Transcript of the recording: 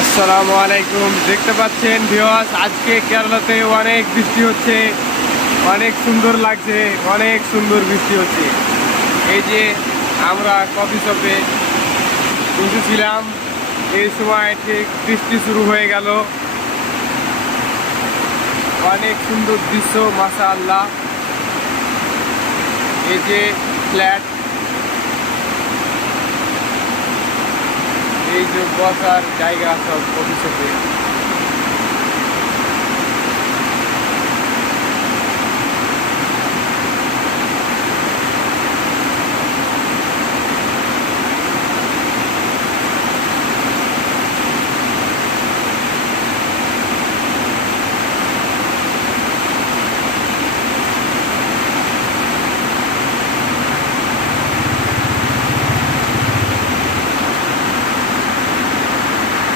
আসসালামু আলাইকুম। দেখতে পাচ্ছেন ভিউয়ার্স, আজকে কেরালাতে অনেক বৃষ্টি হচ্ছে, অনেক সুন্দর লাগছে, অনেক সুন্দর বৃষ্টি হচ্ছে। এই যে আমরা কফি শপে বসেছিলাম, এই সময় ঠিক বৃষ্টি শুরু হয়ে গেল। অনেক সুন্দর দৃশ্য, মাশাআল্লাহ। এই যে ফ্ল্যাট, এই যে বসার জায়গা সব কফি শপে।